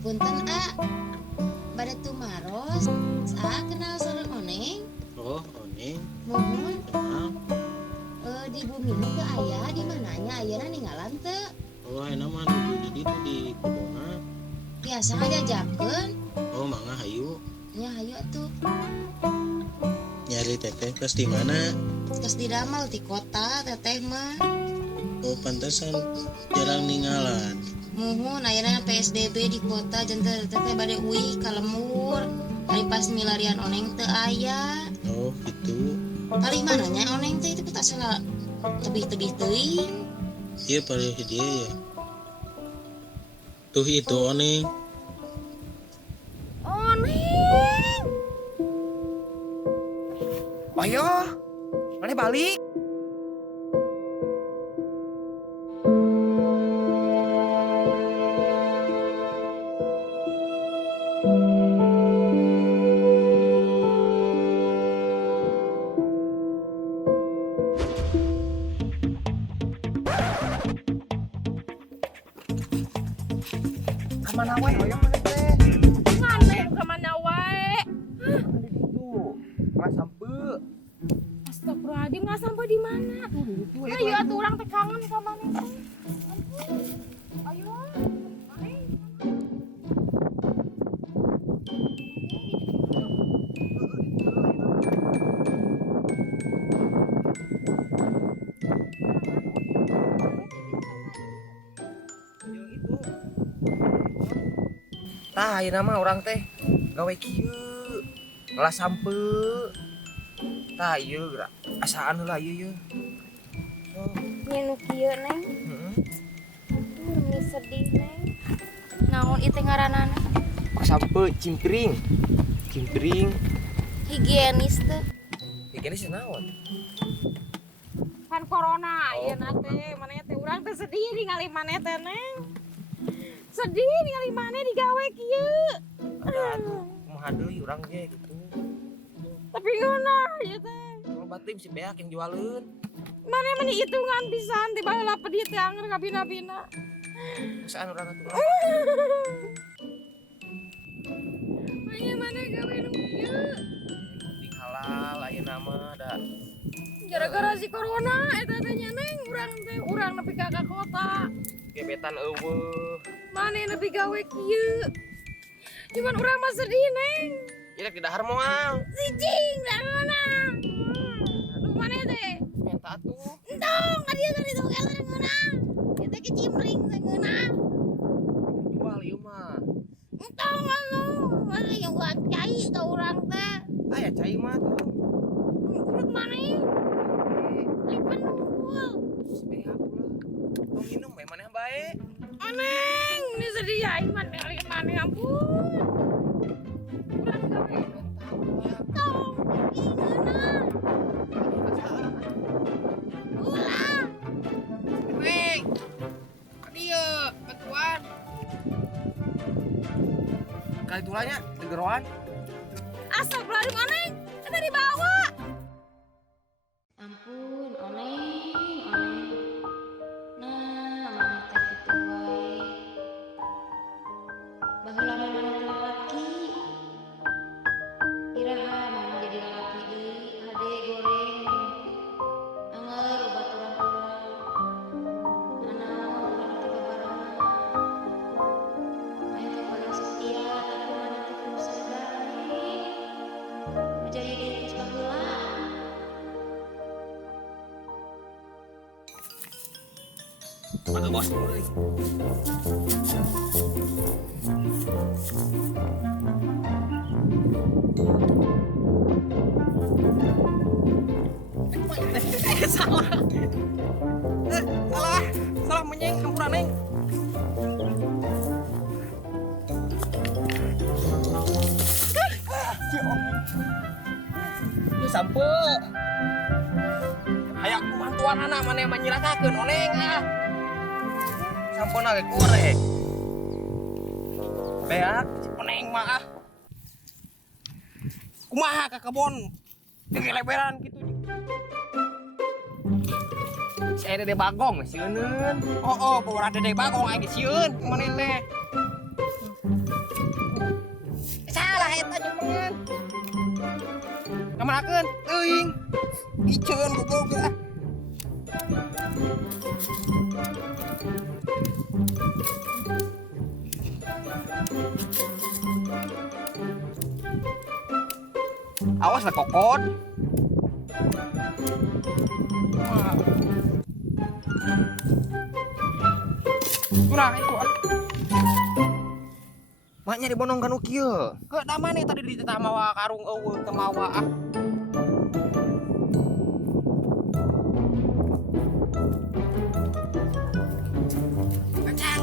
Punten bade tumaros. Kenal sareng Oneng? Oh, Oneng. Mohon. Kenal. Di bumi teu aya di mananya ayeuna ninggalan teu? Oh, enak mah nuju di ditu di kebona. Biasa ngajajakeun. Oh, mangga hayu. Nya hayu atuh. Nyari teteh terus di mana? Terus didamel di kota teteh mah. Oh, pantesan jarang ninggalan. Muhun ayeuna PSBB di kota janten teteh bade uih ka lemur. Ari pas milarian Oneng teu aya. Oh, gitu. Kali mananya Oneng teh itu tak salah tebih-tebih teuing. Iya, pada dia ya. Tuh itu Oneng. Oneng. Ayo, mana balik? Kemana wae, ayo mana teh? Ngane nu ka mana wae? Mana di situ? Kelas sampe. Astagfirullahaladzim, nggak sampai di mana? Tuh di situ. Ayo atuh urang teh kangen ka mana teh. Ampun. Ayo. Mari. Tah, ayeuna mah urang teh gawe kieu. Kelas sampe. Tah, ieu geura asaan heula ieu yeuh. Nya nu kieu neng. Heeh. Demi sedih neng. Naon ieu ngaranana? Pas sampe cimpring. Cimpring. Higienis teh. Higienis naon? Kan corona Oh, ieu na teh. Maneh teh urang teh sedih ningali maneh teh neng. Sedih ningali maneh digawe kieu. Ada atuh kumaha deui urang ge gitu. Tapi ngeunah ieu teh. Kalau batim si beak yang jualeun. Maneh meni hitungan pisan ti baheula pedih teh anger kabina-bina. Asaan urang atuh? Maneh gawe nu kieu. Penting halal ayeuna mah da. Gara-gara si corona eta teh nya neng urang nepi ka kota. Gebetan eueuh. Maneh nepi gawe kieu. Cuman urang mah sedih neng. Irek di dahar moal. Cicing dangeuna. Nu maneh teh? Eta atuh. Entong ka dieu tadi teh eleh dangeuna. Eta ke cimring dangeuna. Jual ieu mah. Entong anu, maneh yang buat cai ka urang teh. Aya cai mah tuh. Urut maneh. Lipen nungkul. Beak pula. Tong minum bae maneh bae. Aneng, ini sedih ya iman maneh ampun. Urang gawe tong ingeuna. Ulah. Weh. Adieu, batuan. Kali tulanya geroan. Astagfirullahaladzim Oneng, kita dibawa. Ampun, Oneng. Nah, maneh teh kitu wae. Baheula mah maneh teh lalaki. Iraha maneh jadi lalaki deui, hade goreng. Anger babaturan urang. Nanaon urang teh babarengan. Maneh teh paling setia, tapi maneh teh kudu sadar neng. Menjadi diri geus baheula. Mangga bos dulu nih. Salah. Salah menyeng hampura neng. Ini sampe. Hayak mantuan anak mana yang menyirakakeun Oneng ah. Sampona ge korek. Beak Oneng mah ah. Kumaha ka kebon? Gegeleberan gitu. Saya Dede Bagong sieun. Oh, bawa Dede Bagong aja sieun. Mana teh? Kamanakeun teuing. Iceun goblok ah. Awas lah kokot. Wah. Kurang itu ah. Maknya dibonong kanu kieu. Heuh da maneh tadi di tamawa karung eueuh tamawa ah. Kacang.